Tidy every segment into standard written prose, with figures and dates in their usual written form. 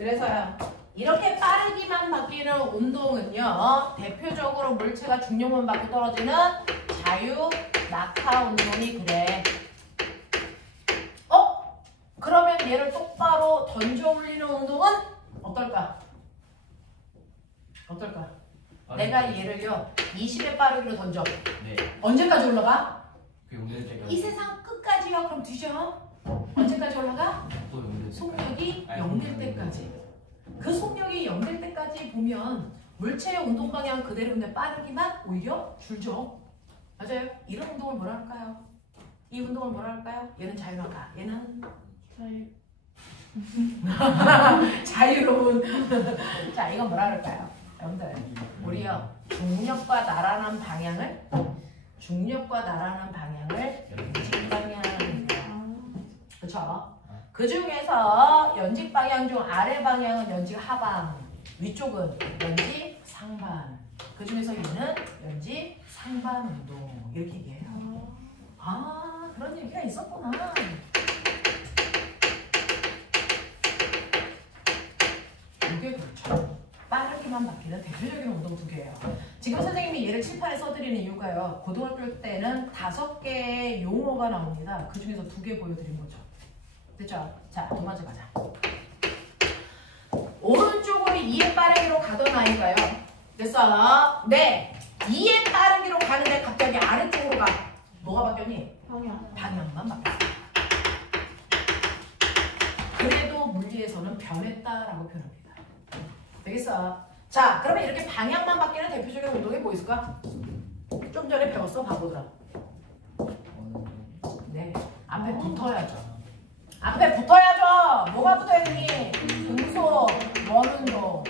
그래서요. 이렇게 빠르기만 바뀌는 운동은요. 대표적으로 물체가 중력만 받고 떨어지는 자유 낙하 운동이 그래. 그러면 얘를 똑바로 던져 올리는 운동은 어떨까? 어떨까? 내가 얘를요 20의 빠르기로 던져. 네. 언제까지 올라가? 그 용될 때가. 이 세상 끝까지요. 그럼 뒤져. 언제까지 올라가? 또 용될 속력이 0될 때까지. 그 속력이 0될 때까지 보면 물체의 운동 방향 그대로인데 빠르기만 오히려 줄죠. 맞아요. 이런 운동을 뭐라 할까요? 이 운동을 뭐라 할까요? 얘는 자유낙하. 얘는 자유로운. 자, 이건 뭐라 할까요? 여러분들, 우리요 중력과 날아가는 방향을 연직 방향. 그렇죠? 그 중에서 연직 방향 중 아래 방향은 연직 하방, 위쪽은 연직 상반. 그 중에서 얘는 연직 상반 운동 이렇게 얘기해요. 아, 그런 얘기가 있었구나. 이게 그렇죠. 빠르기만 바뀌는 대표적인 운동 두 개예요. 지금 선생님이 얘를 칠판에 써드리는 이유가요. 고등학교 때는 5개의 용어가 나옵니다. 그 중에서 2개 보여드린 거죠. 됐죠? 자, 두 번째 가자. 오른쪽으로 2의 빠르기로 가던 아이가요. 됐어? 네. 2의 빠르기로 가는데 갑자기 아래쪽으로 가. 뭐가 바뀌었니? 방향만 바뀌었어. 그래도 물리에서는 변했다라고 표현합니다. 되겠어? 자, 그러면 이렇게 방향만 바뀌는 대표적인 운동이 뭐 있을까? 좀 전에 배웠어, 바보들아. 네, 앞에 붙어야죠. 앞에 붙어야죠. 뭐가 붙어야니? 등속, 먼 운동.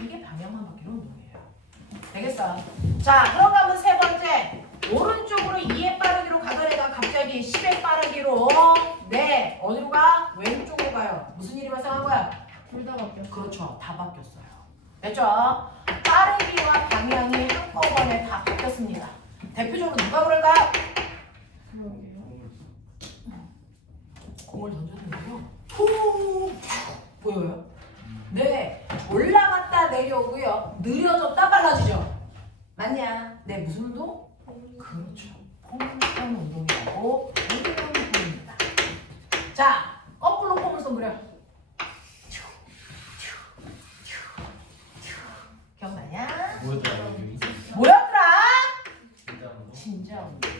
이게 방향만 바뀌는 운동이에요. 되겠어? 자, 그런가 하면 세 번째. 오른쪽으로 2의 빠르기로 가던 애가 갑자기 10의 빠르기로 네, 어디로 가? 왼쪽으로 가요. 무슨 일이 발생한 거야? 둘 다 바뀌었어. 그렇죠. 다 바뀌었어요. 됐죠? 빠르기와 방향이 한꺼번에 다 바뀌었습니다. 대표적으로 누가 그럴까요? 그러게요. 공을 던졌는데요. 후 보여요? 네. 올라갔다 내려오고요. 느려졌다 빨라지죠? 맞냐? 네. 무슨 운동? 그렇죠. 포물선 운동이라고 보입니다. 자, 거꾸로 포물선 그려. 기억나냐? 뭐였더라? 진짜 운동.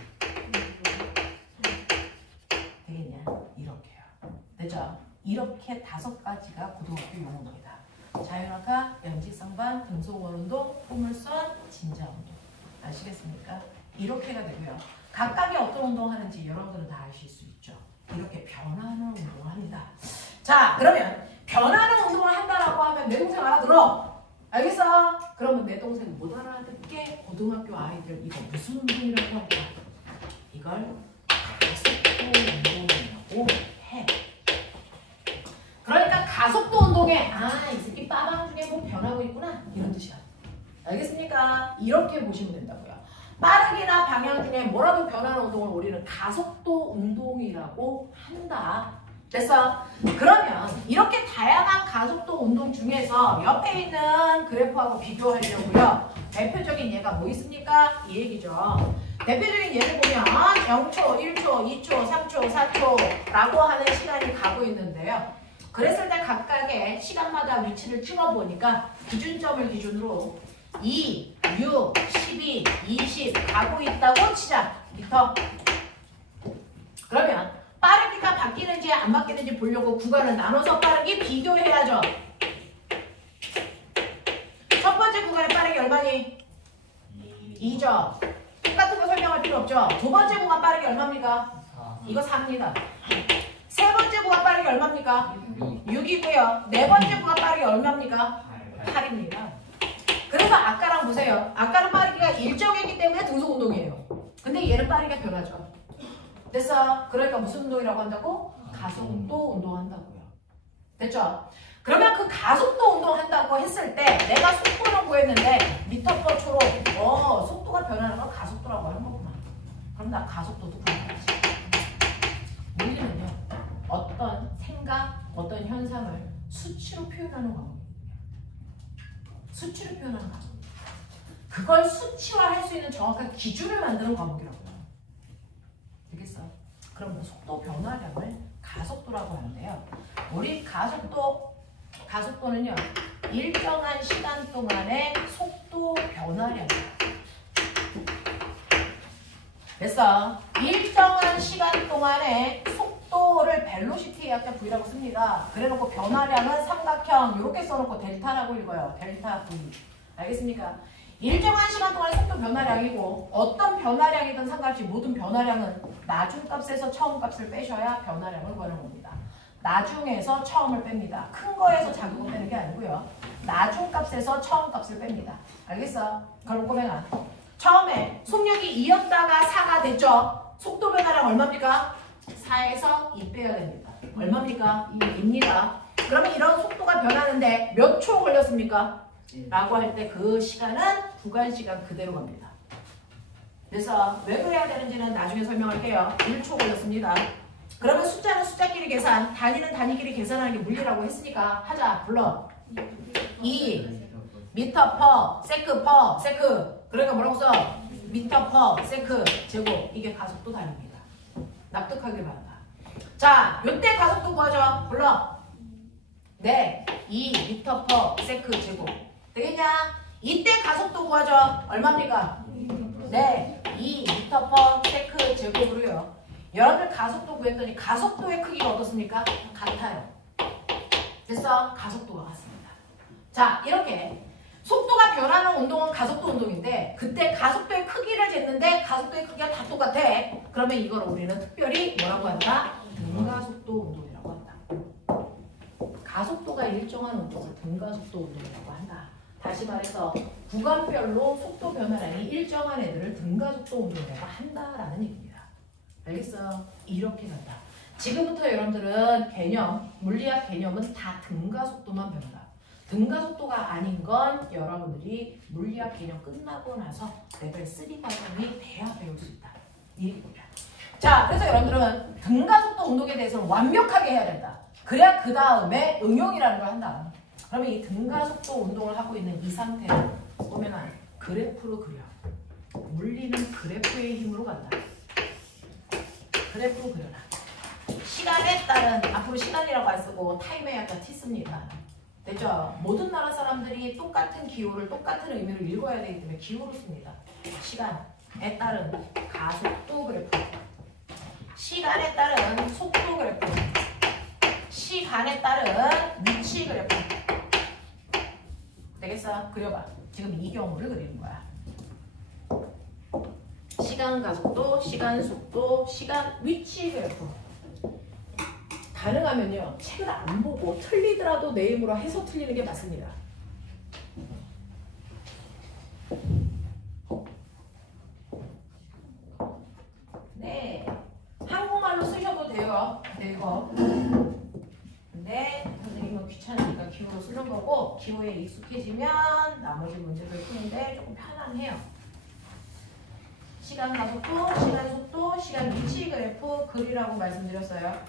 되겠냐? 이렇게요. 됐죠? 이렇게 5가지가 고등학교 용어입니다. 자유낙하, 연직상반, 등속원 운동, 포물선, 진자 운동. 아시겠습니까? 이렇게가 되고요. 각각이 어떤 운동을 하는지 여러분들은 다 아실 수 있죠. 이렇게 변하는 운동을 합니다. 자, 그러면 변하는 운동을 한다라고 하면 내 동생 알아들어. 알겠어? 그러면 내 동생 못 알아듣게 고등학교 아이들 이거 무슨 운동이라고 할까? 이걸 가속도 운동이라고 해. 그러니까 가속도 운동에 이 새끼 빠방 중에 뭐 변하고 있구나 이런 뜻이야. 알겠습니까? 이렇게 보시면 된다고요. 빠르기나 방향 중에 뭐라도 변하는 운동을 우리는 가속도 운동이라고 한다. 됐어? 그러면 이렇게 다양한 가속도 운동 중에서 옆에 있는 그래프하고 비교하려고요. 대표적인 예가 뭐 있습니까? 이 얘기죠. 대표적인 예를 보면 0초, 1초, 2초, 3초, 4초라고 하는 시간이 가고 있는데요. 그랬을 때 각각의 시간마다 위치를 찍어보니까 기준점을 기준으로 2, 6, 12, 20 가고 있다고 치자. 미터. 그러면 빠르기가 바뀌는지 안 바뀌는지 보려고 구간을 나눠서 빠르기 비교해야죠. 첫 번째 구간의 빠르기 얼마니? 2죠. 똑같은 거 설명할 필요 없죠. 두 번째 구간 빠르기 얼마입니까? 이거 4입니다. 세 번째 구간 빠르기 얼마입니까? 6이고요. 네 번째 구간 빠르기 얼마입니까? 8입니다. 그래서 아까랑 보세요. 아까는 빠르기가 일정했기 때문에 등속 운동이에요. 근데 얘는 빠르기가 변하죠. 됐어? 그러니까 무슨 운동이라고 한다고? 가속도 운동한다고요. 됐죠? 그러면 그 가속도 운동한다고 했을 때 내가 속도를 구했는데 미터/초로 속도가 변하는 걸 가속도라고 하는 거구나. 그럼 나 가속도도 구해야지. 물리는요. 어떤 생각, 어떤 현상을 수치로 표현하는 과목입니다. 수치로 표현하는 과목. 그걸 수치화할 수 있는 정확한 기준을 만드는 과목이라고요. 되겠어? 그럼 속도 변화량을 가속도라고 하는데요. 우리 가속도는요. 일정한 시간 동안의 속도 변화량. 됐어? 일정한 시간 동안의 속도를 벨로시티 약간 V라고 씁니다. 그래놓고 변화량은 삼각형 이렇게 써놓고 델타라고 읽어요. 델타 V. 알겠습니까? 일정한 시간 동안의 속도 변화량이고 어떤 변화량이든 상관없이 모든 변화량은 나중값에서 처음값을 빼셔야 변화량을 구하는 겁니다. 나중에서 처음을 뺍니다. 큰 거에서 작은 거 빼는 게 아니고요. 나중값에서 처음값을 뺍니다. 알겠어? 그럼 꼬맹아. 처음에 속력이 2였다가 4가 됐죠? 속도 변화량 얼마입니까? 4에서 2 빼야 됩니다. 얼마입니까? 2입니다. 그러면 이런 속도가 변하는데 몇 초 걸렸습니까? 라고 할 때 그 시간은 구간시간 그대로 갑니다. 그래서 왜 그래야 되는지는 나중에 설명할게요. 1초 걸렸습니다. 그러면 숫자는 숫자끼리 계산, 단위는 단위끼리 계산하는 게 물리라고 했으니까 하자. 불러. 2 미터 퍼 세크 퍼 세크. 그러니까 뭐라고 써? 미터 퍼 세크 제곱. 이게 가속도 단위입니다. 납득하길 바란다. 자, 요때 가속도 구하죠. 불러. 네, 2 미터 퍼 세크 제곱. 되겠냐? 이때 가속도 구하죠. 얼마입니까? 네, 2 미터 퍼 세크 제곱으로요. 여러분들 가속도 구했더니 가속도의 크기가 어떻습니까? 같아요. 됐어? 가속도가 같습니다. 자, 이렇게 속도가 변하는 운동은 가속도 운동인데 그때 가속도의 크기를 쟀는데 가속도의 크기가 다 똑같아. 그러면 이걸 우리는 특별히 뭐라고 한다? 등가속도 운동이라고 한다. 가속도가 일정한 운동을 등가속도 운동이라고 한다. 다시 말해서 구간별로 속도 변화량이 일정한 애들을 등가속도 운동이라고 한다라는 얘기입니다. 알겠어? 이렇게 간다. 지금부터 여러분들은 개념, 물리학 개념은 다 등가속도만 배운다. 등가속도가 아닌 건 여러분들이 물리학 개념 끝나고 나서 레벨 3 과정이 돼야 배울 수 있다. 이 얘기입니다. 자, 그래서 여러분들은 등가속도 운동에 대해서는 완벽하게 해야 된다. 그래야 그 다음에 응용이라는 걸 한다. 그러면 이 등가속도 운동을 하고 있는 이 상태를 보면 그래프로 그려. 물리는 그래프의 힘으로 간다. 그래프로 그려라. 시간에 따른, 앞으로 시간이라고 안 쓰고 타임에 약간 T 씁니다. 됐죠? 모든 나라 사람들이 똑같은 기호를 똑같은 의미로 읽어야 되기 때문에 기호로 씁니다. 시간에 따른 가속도 그래프, 시간에 따른 속도 그래프, 시간에 따른 위치 그래프. 되겠어? 그려봐. 지금 이 경우를 그리는 거야. 시간 가속도, 시간 속도, 시간 위치 그래프. 가능하면요. 책을 안 보고 틀리더라도 내 힘으로 해서 틀리는 게 맞습니다. 네. 한국말로 쓰셔도 돼요. 네, 이거. 근데 선생님은 귀찮으니까 기호로 쓰는 거고 기호에 익숙해지면 나머지 문제들 푸는데 조금 편안해요. 시간 가속도, 시간 속도, 시간 위치 그래프 그리라고 말씀드렸어요.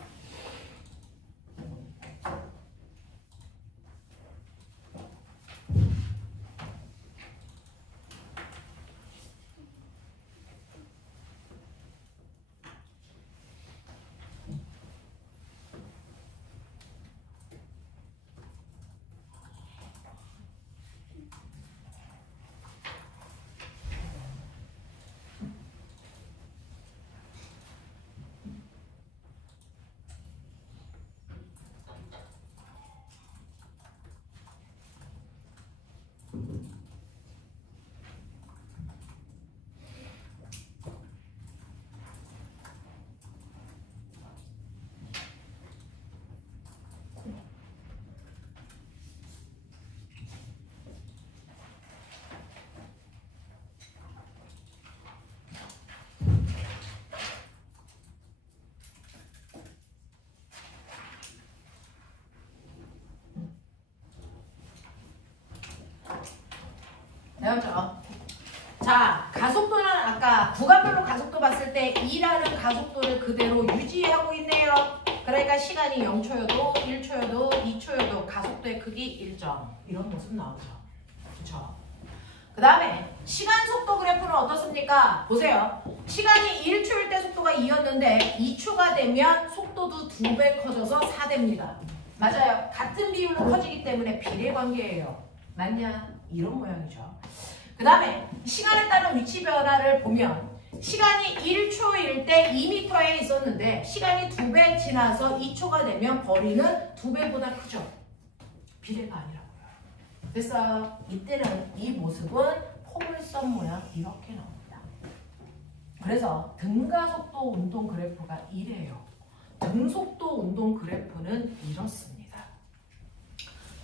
배웠죠? 자, 가속도는 아까 구간별로 가속도 봤을 때 2라는 가속도를 그대로 유지하고 있네요. 그러니까 시간이 0초여도 1초여도 2초여도 가속도의 크기 1점. 이런 모습 나오죠. 그렇죠? 그 다음에 시간 속도 그래프는 어떻습니까? 보세요. 시간이 1초일 때 속도가 2였는데 2초가 되면 속도도 2배 커져서 4됩니다. 맞아요. 같은 비율로 커지기 때문에 비례관계예요. 맞냐? 이런 모양이죠. 그 다음에 시간에 따른 위치 변화를 보면 시간이 1초일 때 2m에 있었는데 시간이 2배 지나서 2초가 되면 거리는 2배보다 크죠. 비례가 아니라고요. 됐어요. 이때는 이 모습은 포물선 모양 이렇게 나옵니다. 그래서 등가속도 운동 그래프가 이래요. 등속도 운동 그래프는 이렇습니다.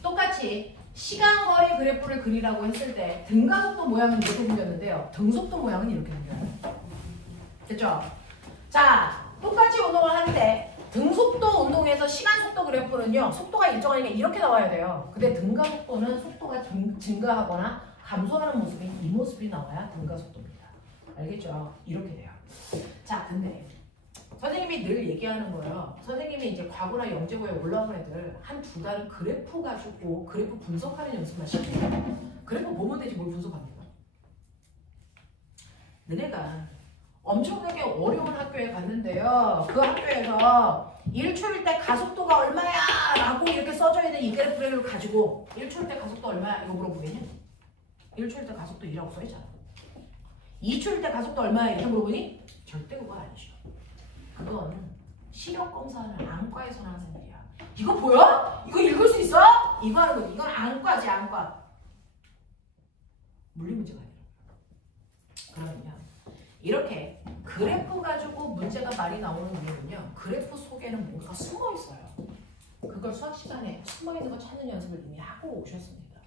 똑같이 시간거리 그래프를 그리라고 했을 때 등가속도 모양은 이렇게 생겼는데요. 등속도 모양은 이렇게 생겨요. 됐죠? 자, 똑같이 운동을 하는데 등속도 운동에서 시간속도 그래프는요. 속도가 일정하니까 이렇게 나와야 돼요. 근데 등가속도는 속도가 증가하거나 감소하는 모습이 이 모습이 나와야 등가속도입니다. 알겠죠? 이렇게 돼요. 자, 근데 선생님이 늘 얘기하는 거예요. 선생님이 이제 과거나 영재고에 올라온 애들 한 두 달은 그래프 가지고 그래프 분석하는 연습만 시켜요. 그래프 보면 되지 뭘 분석합니까? 너네가 엄청나게 어려운 학교에 갔는데요. 그 학교에서 1초일 때 가속도가 얼마야? 라고 이렇게 써져 있는 이 그래프를 가지고 1초일 때 가속도 얼마야? 이거 물어보겠냐? 1초일 때 가속도 2라고 써있잖아. 2초일 때 가속도 얼마야? 이렇게 물어보니? 절대 그거 아니죠. 그건 시력 검사하는 안과에서 나온 일이야. 이거 보여? 이거 읽을 수 있어? 이거 하는 거지. 이건 안과지, 안과. 물리 문제가 아니라. 그러면 이렇게 그래프 가지고 문제가 많이 나오는 이유는요. 그래프 속에는 뭔가 숨어 있어요. 그걸 수학 시간에 숨어 있는 거 찾는 연습을 이미 하고 오셨습니다.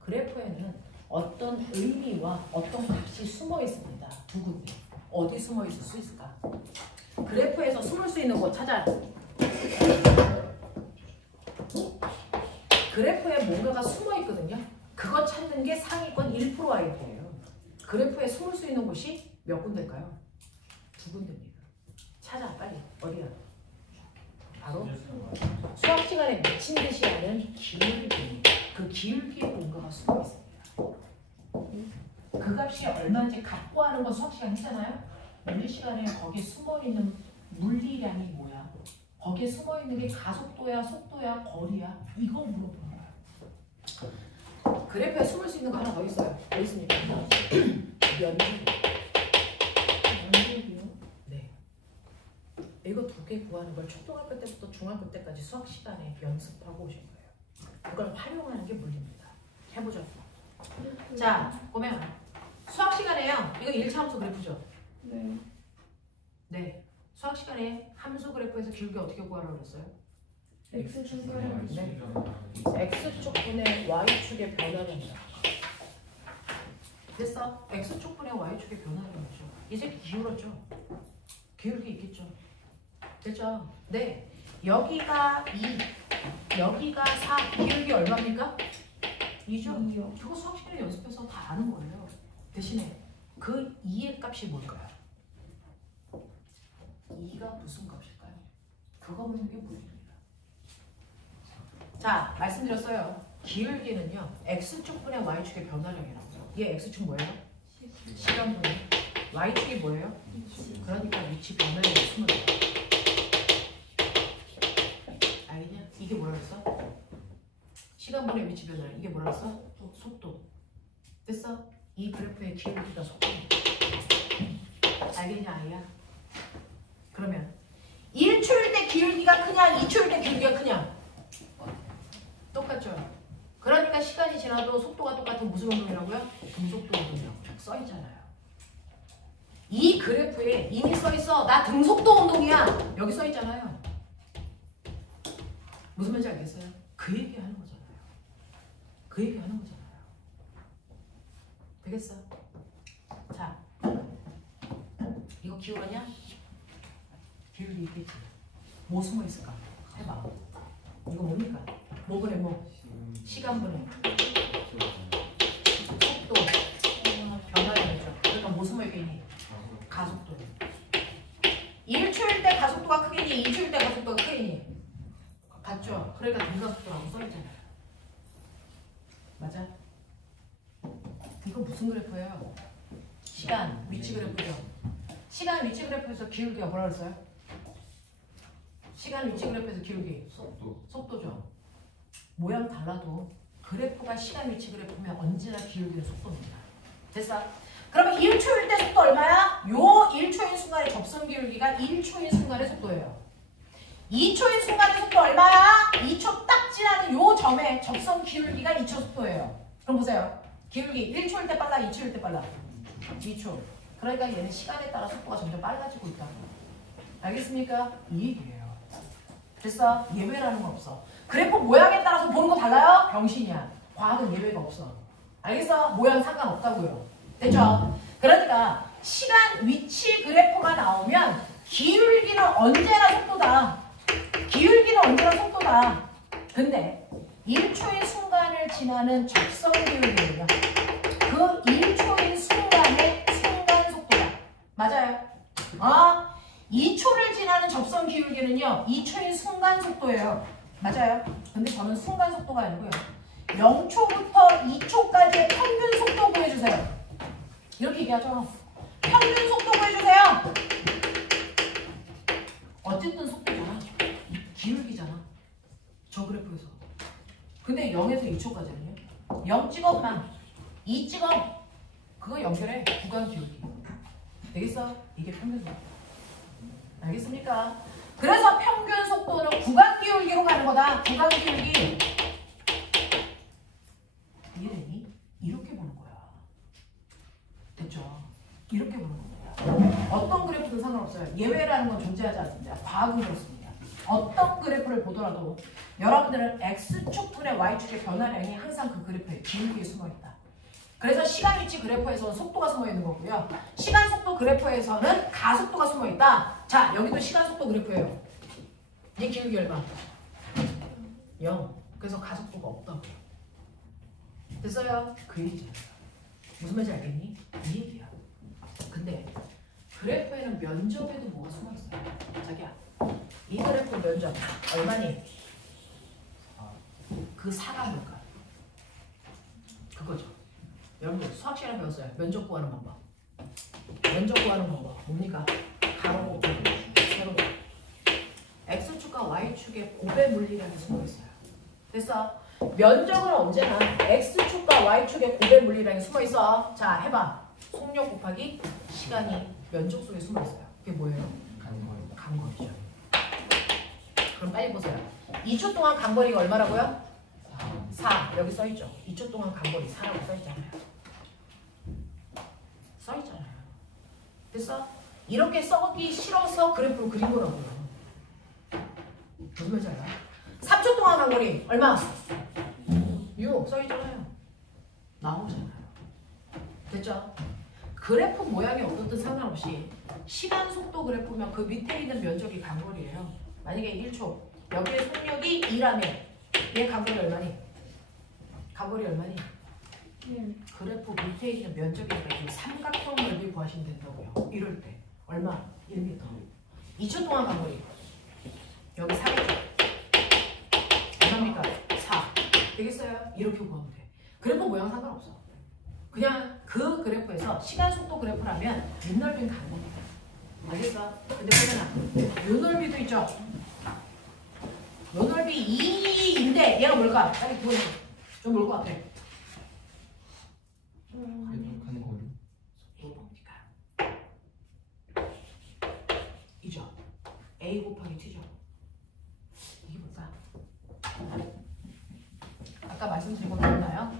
그래프에는 어떤 의미와 어떤 값이 숨어 있습니다. 두 군데. 어디 숨어 있을 수 있을까? 그래프에서 숨을 수 있는 곳 찾아. 그래프에 뭔가가 숨어 있거든요. 그거 찾는 게 상위권 1%아이예요. 그래프에 숨을 수 있는 곳이 몇 군데일까요? 두 군데입니다. 찾아 빨리. 어디야? 바로 수학 시간에 미친 듯이 하는 기울기. 그 기울기에 뭔가가 숨어 있습니다. 그 값이 얼마인지 갖고 하는 건 수학 시간 했잖아요. 물리 시간에 거기에 숨어 있는 물리량이 뭐야? 거기에 숨어 있는 게 가속도야, 속도야, 거리야? 이거 물어보는 거야. 그래프에 숨을 수 있는 거 하나 더 있어요. 뭐 있습니까? 면적. 네. 이거 두 개 구하는 걸 초등학교 때부터 중학교 때까지 수학 시간에 연습하고 오신 거예요. 그걸 활용하는 게 물리입니다. 해보죠. 자, 보면 수학 시간에요. 이거 1차 함수 그래프죠? 네. 네. 수학 시간에 함수 그래프에서 기울기 어떻게 구하라고 그랬어요? X축을 네. X축분의 Y축의 변화량이다. 됐어? X축분의 Y축의 변화량이죠. 이제 기울었죠? 기울기 있겠죠? 됐죠? 네. 여기가 2, 여기가 4, 기울기 얼마입니까? 2죠? 저거 수학 시간에 연습해서 다 아는 거예요. 대신에 그 2의 값이 뭘까요? 2가 무슨 값일까요? 그거 묻는 게 물리입니다. 자, 말씀드렸어요. 기울기는요. X축분의 Y축의 변화량이라고요. 얘 X축 뭐예요? 시간분의 Y축이 뭐예요? 그러니까 위치 변화량이 숨을 거예요. 알겠냐? 이게 뭐라 그랬어? 시간분의 위치 변화량. 이게 뭐라 그랬어? 속도. 됐어? 이 그래프의 기울기가 속도입니다. 알겠냐 아이야? 그러면 1초일 때 기울기가 크냐 2초일 때 기울기가 크냐? 똑같죠? 그러니까 시간이 지나도 속도가 똑같은 무슨 운동이라고요? 등속도 운동이라고 써있잖아요. 이 그래프에 이미 써있어. 나 등속도 운동이야. 여기 써있잖아요. 무슨 말인지 알겠어요? 그 얘기하는 거잖아요. 그 얘기하는 거잖아요. 되겠어? 자, 이거 기울었냐? 기울기 있겠지. 뭐 숨어 있을까? 해봐. 이거 뭡니까? 뭐분의 뭐? 시간분의 속도 변화량이죠. 그러니까 뭐 숨어 있겠니? 가속도. 1초일 때 때 가속도가 크겠니? 2초일 때 가속도가 크겠니? 같죠? 그러니까 등가속도라고 써있잖아요. 맞아? 이거 무슨 그래프예요? 시간, 위치 그래프죠. 시간, 위치 그래프에서 기울기가 뭐라 그랬어요? 시간, 위치 그래프에서 기울기. 속도죠. 모양 달라도 그래프가 시간, 위치 그래프면 언제나 기울기는 속도입니다. 됐어? 그러면 1초일 때 속도 얼마야? 요 1초인 순간의 접선 기울기가 1초인 순간의 속도예요. 2초인 순간의 속도 얼마야? 2초 딱 지나는 요 점에 접선 기울기가 2초 속도예요. 그럼 보세요. 기울기 1초일 때 빨라, 2초일 때 빨라? 2초. 그러니까 얘는 시간에 따라 속도가 점점 빨라지고 있다고. 알겠습니까? 이 얘기예요. 됐어? 예외라는 건 없어. 그래프 모양에 따라서 보는 거 달라요? 병신이야. 과학은 예외가 없어. 알겠어? 모양 상관없다고요. 됐죠? 그러니까 시간 위치 그래프가 나오면 기울기는 언제나 속도다. 기울기는 언제나 속도다. 근데 1초의 순간을 지나는 접선 기울기는요. 그 1초의 순간의 순간 속도다. 맞아요? 2초를 지나는 접선 기울기는요. 2초의 순간 속도예요. 맞아요? 근데 저는 순간 속도가 아니고요. 0초부터 2초까지의 평균 속도 구해주세요. 이렇게 얘기하죠. 평균 속도 구해주세요. 어쨌든 속도잖아. 기울기잖아. 저 그래프에서. 근데 0에서 2초까지는요. 0 찍어 그만. 2 찍어. 그거 연결해. 구간 기울기. 되겠어? 이게 평균 속도. 알겠습니까? 그래서 평균 속도는 구간 기울기로 가는 거다. 구간 기울기. 이해되니? 이렇게 보는 거야. 됐죠? 이렇게 보는 겁니다. 어떤 그래프든 상관없어요. 예외라는 건 존재하지 않습니다. 과학은 그렇습니다. 어떤 그래프를 보더라도 여러분들은 X축분의 Y축의 변화량이 항상 그 그래프의 기울기에 숨어있다. 그래서 시간 위치 그래프에서는 속도가 숨어있는 거고요. 시간 속도 그래프에서는 가속도가 숨어있다. 자, 여기도 시간 속도 그래프예요. 얘 기울기 얼마? 0. 그래서 가속도가 없다고요. 됐어요? 그 얘기잖아요. 무슨 말인지 알겠니? 이 얘기야. 근데 그래프에는 면적에도 뭐가 숨어있어요. 자기야, 이 그래프 면적 얼마니? 그 4가 뭘까? 그거죠. 여러분들 수학 시간에 배웠어요. 면적 구하는 방법. 면적 구하는 방법 뭡니까? 가로, 세로. X축과 Y축의 고배 물리량이 숨어있어요. 됐어? 면적은 언제나 X축과 Y축의 고배 물리량이 숨어있어. 자, 해봐. 속력 곱하기 시간이 면적 속에 숨어있어요. 그게 뭐예요? 간거리죠. 그럼 빨리 보세요. 2초 동안 간거리가 얼마라고요? 4. 여기 써있죠. 2초 동안 간거리 4라고 써있잖아요. 써있잖아요. 됐어? 이렇게 써기 싫어서 그래프로 그린 거라고요. 무슨 말인지 알아요? 3초 동안 간거리 얼마? 6 써있잖아요. 나오잖아요. 됐죠? 그래프 모양이 어떻든 상관없이 시간 속도 그래프면 그 밑에 있는 면적이 간거리예요. 만약에 1초 여기에 속력이 2라면 얘 간거리 얼마니? 간거리 얼마니? 그래프 밑에 있는 면적이니까 이 삼각형 넓이 구하시면 된다고요. 이럴 때 얼마? 1m. 2초 동안 간거리 여기 4겠죠? 얼마입니까? 4. 되겠어요? 이렇게 구하면 돼. 그래프 모양 상관없어. 그냥 그 그래프에서 시간 속도 그래프라면 윗넓이는 가는 겁니다. 알겠어? 근데 보면은 요 넓이도 있죠? 요 넓이 2인데 얘가 뭘까? 빨리 구해줘. 좀 뭘 것 같아? 가는 거리. 속도 뭡니까? 이죠? A 곱하기 T죠? 이게 뭘까? 아까 말씀드린 거 기억나요?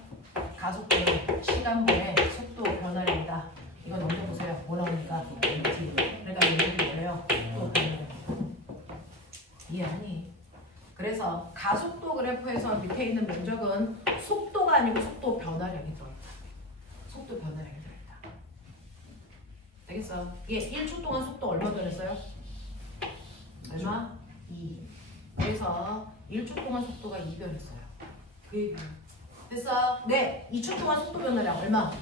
가속도는 시간분의 속도 변화량이다. 이거 넘겨보세요. 뭐 나오니까? T. 그러니까 이렇게 돼요. 속도 변화량이다. 이해하니? 그래서 가속도 그래프에서 밑에 있는 면적은 속도가 아니고 속도 변화량이 들어있다. 속도 변화량이 들어있다. 되겠어? 이게 1초 동안 속도 얼마 변했어요? 얼마? 2. 그래서 1초 동안 속도가 2 변했어요. 그 얘기예요. 됐어? 네. 2초 동안 속도 변화량 얼마?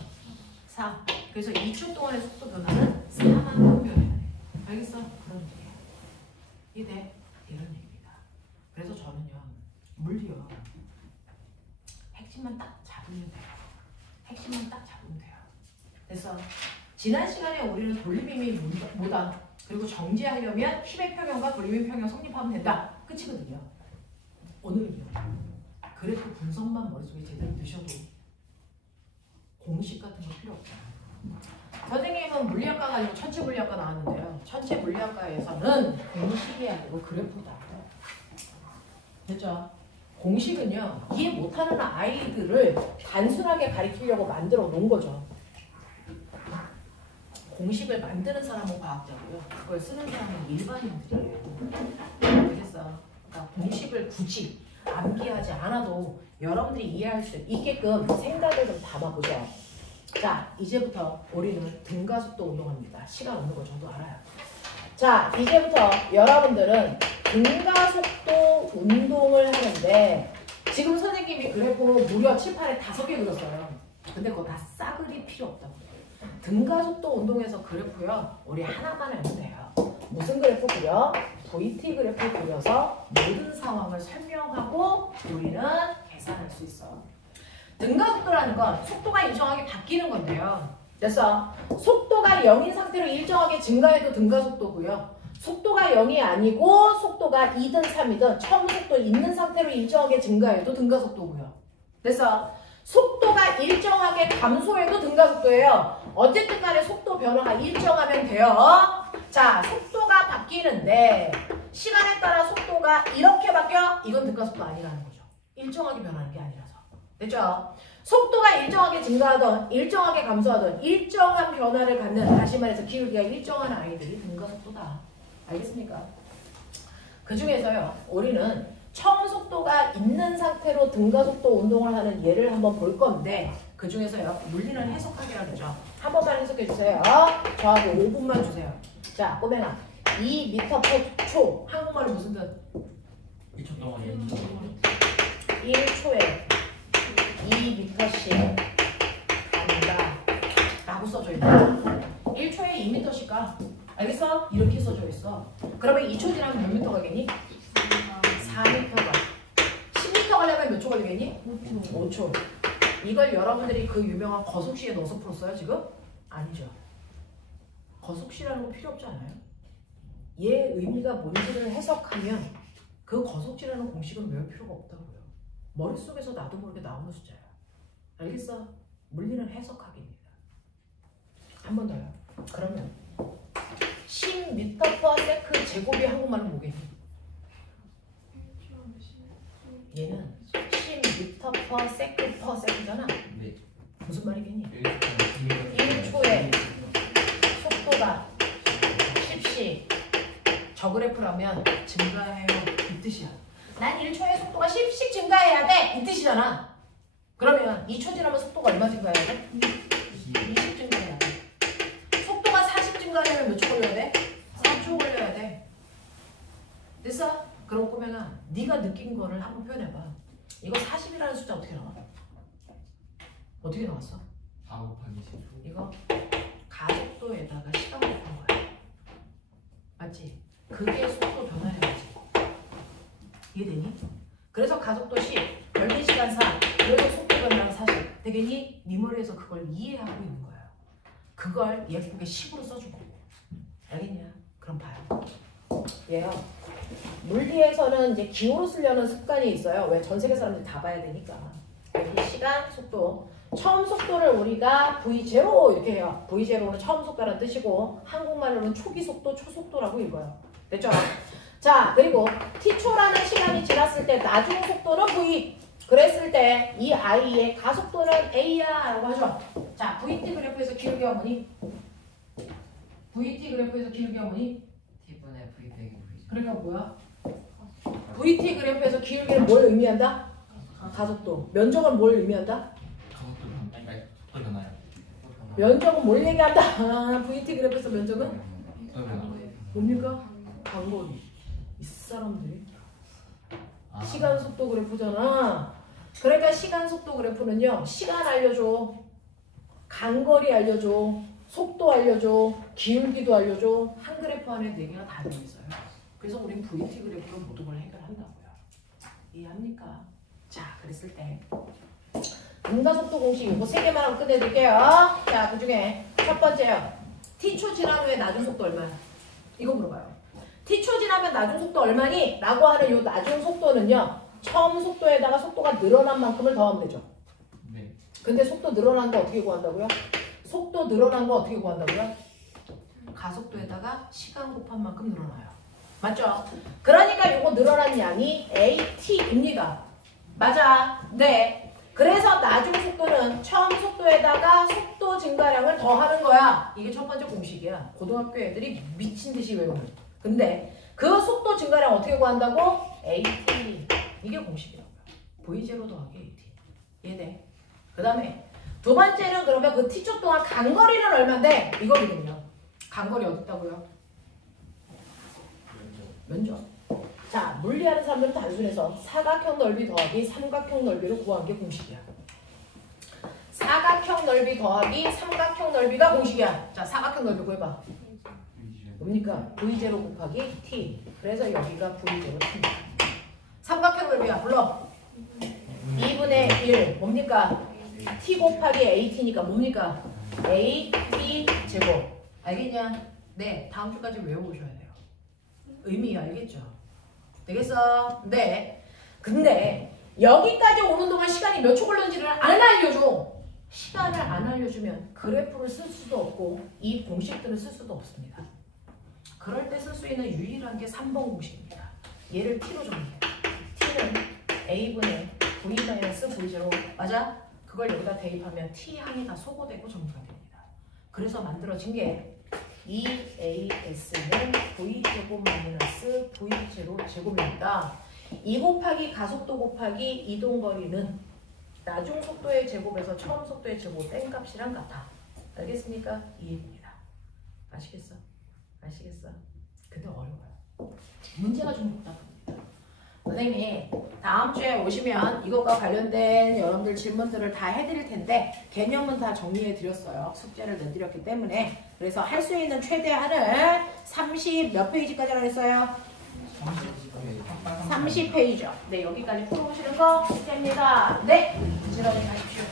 4. 그래서 2초 동안의 속도 변화는 4만큼 변해. 알겠어? 그런 얘기예요. 이해돼? 이런 얘기입니다. 그래서 저는요, 물리요. 핵심만 딱 잡으면 돼요. 핵심만 딱 잡으면 돼요. 그래서 지난 시간에 우리는 돌림힘이 뭐다? 그리고 정지하려면 힘의 평형과 돌림힘 평형 성립하면 된다. 끝이거든요. 오늘은요. 그래프 분석만 머릿속에 제대로 드셔도 공식 같은 거 필요 없다. 선생님은 물리학과 가지고 천체 물리학과 나왔는데요. 천체 물리학과에서는 공식이 아니고 그래프다. 됐죠? 공식은요. 이해 못하는 아이들을 단순하게 가르치려고 만들어 놓은 거죠. 공식을 만드는 사람은 과학자고요. 그걸 쓰는 사람은 일반인들이에요. 알겠어? 그러니까 공식을 굳이 암기하지 않아도 여러분들이 이해할 수 있게끔 생각을 좀 담아보죠. 자, 이제부터 우리는 등가속도 운동합니다. 시간 없는 거 저도 알아요. 자, 이제부터 여러분들은 등가속도 운동을 하는데 지금 선생님이 그래프 무려 칠판에 5개 그렸어요. 근데 그거 다 싸그리 필요 없다고. 등가속도 운동에서 그래프요. 우리 하나만 하면 돼요. 무슨 그래프 그려? VT 그래프 그려서 모든 상황을 설명하고 우리는 계산할 수 있어. 등가속도라는 건 속도가 일정하게 바뀌는 건데요. 됐어? 속도가 0인 상태로 일정하게 증가해도 등가속도고요. 속도가 0이 아니고 속도가 2든 3이든 처음 속도 있는 상태로 일정하게 증가해도 등가속도고요. 됐어? 속도가 일정하게 감소해도 등가속도예요. 어쨌든 간에 속도 변화가 일정하면 돼요. 자, 속도가 바뀌는데 시간에 따라 속도가 이렇게 바뀌어? 이건 등가속도 아니라는 거죠. 일정하게 변하는 게 아니라서. 됐죠? 속도가 일정하게 증가하던 일정하게 감소하던 일정한 변화를 갖는, 다시 말해서 기울기가 일정한 아이들이 등가속도다. 알겠습니까? 그 중에서요. 우리는 처음 속도가 있는 상태로 등가속도 운동을 하는 예를 한번 볼 건데 그 중에서요. 물리는 해석하기라고 그러죠. 한 번만 해석해 주세요. 저하고 5분만 주세요. 자, 꼬맹아. 2m/초. 한국말로 무슨 뜻? 1초 동안에 1초에 2m씩 간다 라고 써져 있다. 1초에 2m씩 가. 알겠어? 이렇게 써져 있어. 그러면 2초 지나면 몇 미터 가겠니? 4m 가. 10m 가려면 몇 초 걸리겠니? 5초. 이걸 여러분들이 그 유명한 거속시에 넣어서 풀었어요 지금? 아니죠. 거속시라는 거 필요 없지 않아요? 얘 의미가 뭔지를 해석하면 그 거속시라는 공식은 외울 필요가 없다고요. 머릿속에서 나도 모르게 나오는 숫자야. 알겠어? 물리는 해석하기입니다. 한 번 더요. 그러면 10m/s 제곱이 한국말로 뭐겠니? 얘는 10m/s잖아. 네. 무슨 말이겠니? 1초에 1초에 속도가 10씩 저 그래프라면 증가해요. 이 뜻이야. 난 1초에 속도가 10씩 증가해야 돼. 이 뜻이잖아. 그러면 2초 지나면 속도가 얼마 증가해야 돼? 20 증가해야 돼. 속도가 40 증가하려면 몇 초 걸려야 돼? 4초 걸려야 돼. 됐어? 그럼 꼬맹아, 네가 느낀 거를 한번 표현해봐. 이거 40이라는 숫자 어떻게 나와? 어떻게 나왔어? 4 곱하기 10초. 이거 가속도에다가 시간 곱한 거야. 맞지? 그게 속도 변화해야지. 이해되니? 그래서 가속도 10, 열대시간 4, 그래서 속도 변화가 40. 되겠니? 네 머리에서 그걸 이해하고 있는 거야. 그걸 예쁘게 10으로 써준 거고. 알겠냐? 그럼 봐요. 얘요. 물리에서는 이제 기호로 쓰려는 습관이 있어요. 왜? 전 세계 사람들이 다 봐야 되니까. 여기 시간, 속도. 처음 속도를 우리가 V0 이렇게 해요. V0는 처음 속도라는 뜻이고 한국말로는 초기 속도, 초속도라고 읽어요. 됐죠? 자, 그리고 t초라는 시간이 지났을 때 나중 속도는 v. 그랬을 때 이 아이의 가속도는 a야 라고 하죠. 자, vt 그래프에서 기울기가 뭐니? vt 그래프에서 기울기가 뭐니? t분의 v 빼기 v. 그러니까 뭐야? vt 그래프에서 기울기는 뭘 의미한다? 가속도. 면적은 뭘 의미한다? 가속도 변화. 속도 변화요. 면적은 뭘 얘기한다? vt 그래프에서 면적은? 속도 변화. 뭡니까? 간거리. 이 사람들이 아. 시간 속도 그래프잖아. 그러니까 시간 속도 그래프는요. 시간 알려줘. 간거리 알려줘. 속도 알려줘. 기울기도 알려줘. 한 그래프 안에 4개가 다 들어있어요. 그래서 우린 VT 그래프로 모든 걸 해결한다고요. 이해합니까? 자, 그랬을 때 등가속도 공식 이거 3개만 하고 끝내드릴게요. 자, 그 중에 첫 번째요. t초 지난 후에 나중 속도 얼마야? 이거 물어봐요. t초 지나면 나중 속도 얼마니? 라고 하는 이 나중 속도는요. 처음 속도에다가 속도가 늘어난 만큼을 더하면 되죠. 네. 근데 속도 늘어난 거 어떻게 구한다고요? 속도 늘어난 거 어떻게 구한다고요? 가속도에다가 시간 곱한 만큼 늘어나요. 맞죠? 그러니까 이거 늘어난 양이 AT입니다. 맞아. 네. 그래서 나중 속도는 처음 속도에다가 속도 증가량을 더하는 거야. 이게 첫 번째 공식이야. 고등학교 애들이 미친 듯이 외우는. 근데 그 속도 증가량 어떻게 구한다고? AT. 이게 공식이라고요. V0 더하기 AT. 이해돼? 그 다음에 두 번째는 그러면 그 t초 동안 간거리는 얼마인데? 이거거든요. 간거리 어디 있다고요? 면적. 자, 물리하는 사람들은 단순해서 사각형 넓이 더하기 삼각형 넓이를 구한 게 공식이야. 사각형 넓이 더하기 삼각형 넓이가 공식이야. 자, 사각형 넓이 구해봐. 뭡니까? V0 곱하기 T. 그래서 여기가 V0 T입니다. 삼각형 넓이야. 불러. 2분의 1. 뭡니까? T 곱하기 AT니까 뭡니까? AT 제곱. 알겠냐? 네. 다음 주까지 외워오셔야 돼요. 의미 알겠죠? 되겠어? 네. 근데 여기까지 오는 동안 시간이 몇 초 걸렸는지를 안 알려줘. 시간을 안 알려주면 그래프를 쓸 수도 없고 이 공식들을 쓸 수도 없습니다. 그럴 때 쓸 수 있는 유일한 게 3번 공식입니다. 얘를 T로 정리해. T는 A분의 V-V0 맞아? 그걸 여기다 대입하면 T항이 다 소거되고 정리가 됩니다. 그래서 만들어진 게 EAS는 V제곱 마이너스 V0 제곱입니다. 2 곱하기 가속도 곱하기 이동거리는 나중 속도의 제곱에서 처음 속도의 제곱 땡값이랑 같아. 알겠습니까? 이해됩니다. 아시겠어? 아시겠어? 근데 어려워요. 문제가 좀 복잡합니다. 선생님이 다음 주에 오시면 이것과 관련된 여러분들 질문들을 다 해드릴 텐데 개념은 다 정리해 드렸어요. 숙제를 내드렸기 때문에. 그래서 할 수 있는 최대한을 30 몇 페이지까지라고 했어요? 30페이지요. 네, 여기까지 풀어보시는 거 됩니다. 네, 지나가십시오.